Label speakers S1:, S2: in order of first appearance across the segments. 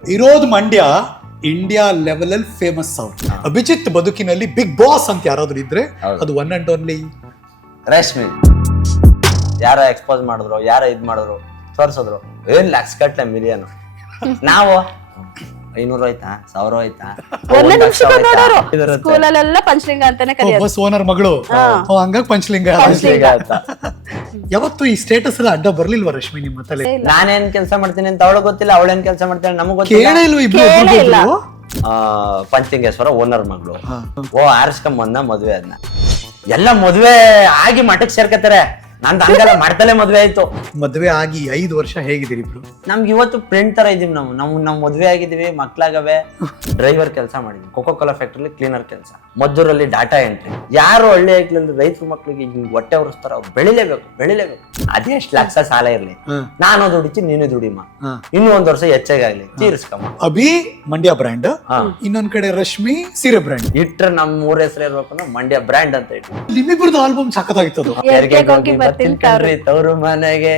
S1: ಇರೋದು Mandya, India level ಅಲ್ಲಿ famous out. Abhijit ಬದುಕಿನಲ್ಲಿ ಬಿಗ್ ಬಾಸ್ ಅಂತ ಯಾರಾದ್ರೂ ಇದ್ರೆ ಅದು ಒನ್ ಅಂಡ್ ಓನ್ಲಿ
S2: ರೇಷ್ಮೆ. ಯಾರ ಎಕ್ಸ್ಪೋಸ್ ಮಾಡಿದ್ರು, ಯಾರ ಇದ್ ಮಾಡಿದ್ರು, ತೋರ್ಸಿದ್ರು, ಏನ್ ಲ್ಯಾಕ್ಸ್ ಕಟ್ಲೆ ಮಿಲಿಯನ್. ನಾವು 500 ಆಯ್ತಾ, 1000 ಆಯ್ತಾ,
S3: ಸ್ಕೂಲಲ್ಲೆಲ್ಲ ಪಂಚಲಿಂಗ ಅಂತಾನೆ ಕರೆಯೋದು.
S1: ಬಸ್ ಓನರ್ ಮಗಳು, ಹಂಗಾಗಿ ಪಂಚಲಿಂಗ. ಯಾವತ್ತು ಈ ಸ್ಟೇಟಸ್ ಎಲ್ಲ ಅಡ್ಡ ಬರ್ಲಿಲ್ವಾ ರಶ್ಮಿ ನಿಮ್ಮ ತಲೆ?
S2: ನಾನೇನ್ ಕೆಲಸ ಮಾಡ್ತೀನಿ ಅಂತ ಅವಳು ಗೊತ್ತಿಲ್ಲ, ಅವಳೇನ್ ಕೆಲಸ ಮಾಡ್ತಾಳೆ ನಮಗ್ ಗೊತ್ತಿಲ್ಲ.
S1: ಕೇಳೇ ಇಲ್ವಾ ಇಬ್ರು?
S2: ಪಂಚಲಿಂಗೇಶ್ವರ ಓನರ್ ಮಗಳು. ಆರಿಸ್ಕೊಂಬಂದ ಮದ್ವೆ ಅದನ್ನ ಎಲ್ಲ ಮದ್ವೆ ಆಗಿ ಮಠಕ್ ಸೇರ್ಕತಾರೆ. ನಂದು ಹಂಗೆಲ್ಲ ಮಾಡ್ತಲೇ ಮದ್ವೆ ಆಯ್ತು.
S1: ಮದ್ವೆ ಆಗಿ 5 ವರ್ಷ ಹೇಗಿದ್ದೀರಿ ಇಬ್ರು?
S2: ನಮ್ಗೆ ಇವತ್ತು ಫ್ರೆಂಡ್ ತರ ಇದೀವಿ ನಾವು ಮದ್ವೆ ಆಗಿದೀವಿ, ಮಕ್ಳಾಗವೆ. ಡ್ರೈವರ್ ಕೆಲಸ ಮಾಡಿದ್ವಿ, ಕೋಕೋ ಕೋಲಾ ಫ್ಯಾಕ್ಟ್ರಿಲಿ ಕ್ಲೀನರ್ ಕೆಲಸ, ಮದ್ದೂರಲ್ಲಿ ಡಾಟಾ ಎಂಟ್ರಿ. ಯಾರು ಹಳ್ಳಿ ಆಗ್ಲಿಲ್ಲ ರೈತರ ಮಕ್ಳಿಗೆ ಹೊಟ್ಟೆ ಉರಿಸ್ತಾರ, ಅವ್ರು ಬೆಳಿಲೇಬೇಕು. ಅದೇ ಎಷ್ಟು ಲಕ್ಷ ಸಾಲ ಇರ್ಲಿ, ನಾನು ದುಡಿತಿ ನೀನು ದುಡಿಮ, ಇನ್ನೂ 1 ವರ್ಷ ಹೆಚ್ಚಾಗ್ಲಿ ತೀರ್ಸ್ಕಮ್ಮ.
S1: ಅಭಿ ಮಂಡ್ಯ ಬ್ರ್ಯಾಂಡ್, ಇನ್ನೊಂದ್ ಕಡೆ ರಶ್ಮಿ ಸೀರೆ ಬ್ರ್ಯಾಂಡ್.
S2: ಇಟ್ರೆ ನಮ್ 3 ಹೆಸರು ಇರ್ಬೇಕು, ಮಂಡ್ಯ ಬ್ರ್ಯಾಂಡ್ ಅಂತ ಇಟ್ಟು.
S1: ನಿಮ್ಮಿಬ್ರದ್ದು ಆಲ್ಬಮ್ ಸಖತ್ತಾಗಿತ್ತು.
S2: ತವರು ಮನೆಗೆ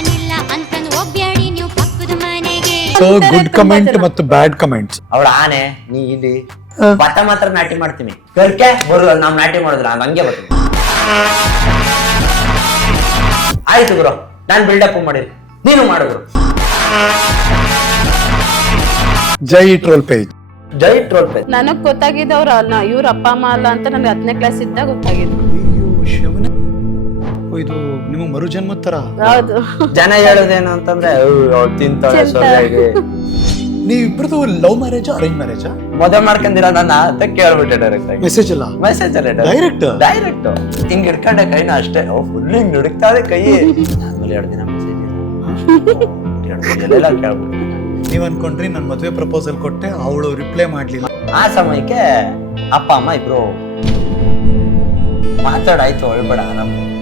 S1: ಸೊ ಗುಡ್ ಕಮೆಂಟ್ ಮತ್ತು ಬ್ಯಾಡ್ ಕಮೆಂಟ್ಸ್.
S2: ಅವಳ ಆನೆ ನೀ ಇಲ್ಲಿ ಭತ್ತ ಮಾತ್ರ ನಾಟಿ ಮಾಡ್ತೀನಿ, ಕರ್ಕೆ ಬರಲ್ಲ. ನಾವ್ ನಾಟಿ ಮಾಡಿದ್ರ ಹಂಗೆ ಬರ್ತೀನಿ. ಆಯ್ತು ಗುರು, ನಾನ್ ಬಿಲ್ಡಪ್ ಮಾಡಿರಿ, ನೀನು ಮಾಡಿದ್ರು.
S1: Jai troll page.
S3: ನನಗ್ ಗೊತ್ತಾಗಿದ್ದವ್ರ ಇವ್ರ ಅಪ್ಪ ಅಮ್ಮ ಅಲ್ಲ ಅಂತ ನನಗೆ 10ನೇ ಕ್ಲಾಸ್ ಇದ್ದಾಗ ಗೊತ್ತಾಗಿದ್ದು.
S1: ಇದು ನಿಮ್ಮ ಮರುಜನ್ಮ ತರ.
S3: ಹೌದು.
S2: ಜನ ಹೇಳೋದೇನು ಅಂತಂದ್ರೆ ತಿಂತಾಳೆ ಸೊಳ್ಳೆಗೆ.
S1: ನೀವಿಬ್ರದು ಲವ್ ಮ್ಯಾರೇಜ್ ಅರೇಂಜ್ ಮ್ಯಾರೇಜ್?
S2: ಮದುವೆ ಮಾಡ್ಕೊಂಡಿರ ನನ್ನ ಅಂತ ಕೇಳ್ಬಿಟ್ಟೆ ಡೈರೆಕ್ಟ್ ಆಗಿ.
S1: ಮೆಸೇಜ್ ಅಲ್ಲ,
S2: ಮೆಸೇಜ್ ಅಲ್ಲ, ಡೈರೆಕ್ಟ್ ಹಿಂಗ್ ಹಿಡ್ಕೊಂಡೆ ಕೈನ ಅಷ್ಟೇ. ಫುಲ್ ಹಿಂಗ್ ಹಿಡ್ಕ್ತಾದೆ ಕೈ. ಆಮೇಲೆ 2 ದಿನ ಮೆಸೇಜ್ ಎಲ್ಲ ಕೇಳ್ಬಿಟ್ಟು.
S1: ನೀವ್ ಅನ್ಕೊಂಡ್ರಿ ನನ್ ಮದ್ವೆ ಪ್ರಪೋಸಲ್ ಕೊಟ್ಟೆ, ಅವಳು ರಿಪ್ಲೈ ಮಾಡ್ಲಿಲ್ಲ.
S2: ಆ ಸಮಯಕ್ಕೆ ಅಪ್ಪ ಅಮ್ಮ ಇಬ್ರು ಮಾತಾಡಾಯ್ತು, ಒಳ್ಬೇಡ ಆರಾಮ